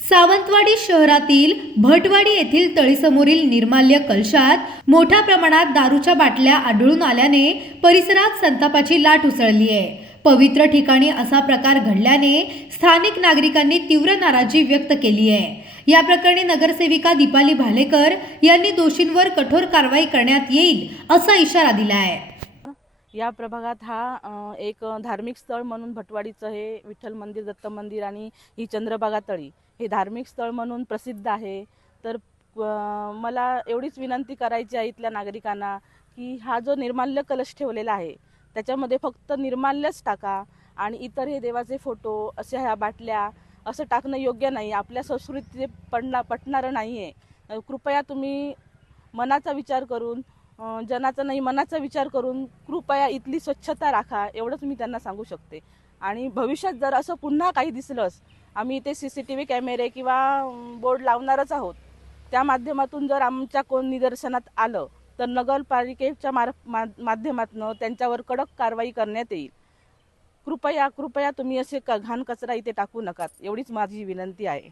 सावंतवाडी शहरातील भटवाडी येथील तळीसमोरील निर्माल्य कलशात मोठ्या प्रमाणात दारूच्या बाटल्या आढळून आल्याने परिसरात संतापाची लाट उसळली आहे। पवित्र ठिकाणी असा प्रकार घडल्याने स्थानिक नागरिकांनी तीव्र नाराजी व्यक्त केली आहे। या प्रकरणी नगरसेविका दीपाली भालेकर यांनी दोषींवर कठोर कारवाई करण्यात येईल असा इशारा दिला आहे। या प्रभागात हा एक धार्मिक स्थळ म्हणून भटवाडीचं हे विठ्ठल मंदिर, दत्त मंदिर आणि ही चंद्रभागा तळी हे धार्मिक स्थळ म्हणून प्रसिद्ध आहे। तर मला एवढीच विनंती करायची आहे इथल्या नागरिकांना की हा जो निर्माल्य कलश ठेवलेला आहे त्याच्यामध्ये फक्त निर्माल्यच टाका आणि इतर हे देवाचे फोटो असे ह्या बाटल्या असं टाकणं योग्य नाही, आपल्या संस्कृतीचे पटणारं नाही आहे। कृपया तुम्ही मनाचा विचार करून, जनाचा नाही मनाचा विचार करून कृपया इथली स्वच्छता राखा, एवढंच मी त्यांना सांगू शकते। आणि भविष्यात जर असं पुन्हा काही दिसलंच आम्ही इथे CCTV कॅमेरे किंवा बोर्ड लावणारच आहोत। त्या माध्यमातून जर आमच्या कोण निदर्शनात आलं तर नगरपालिकेच्या माध्यमातून त्यांच्यावर कडक कारवाई करण्यात येईल। कृपया तुम्ही असे घाण कचरा इथे टाकू नका, एवढीच माझी विनंती आहे।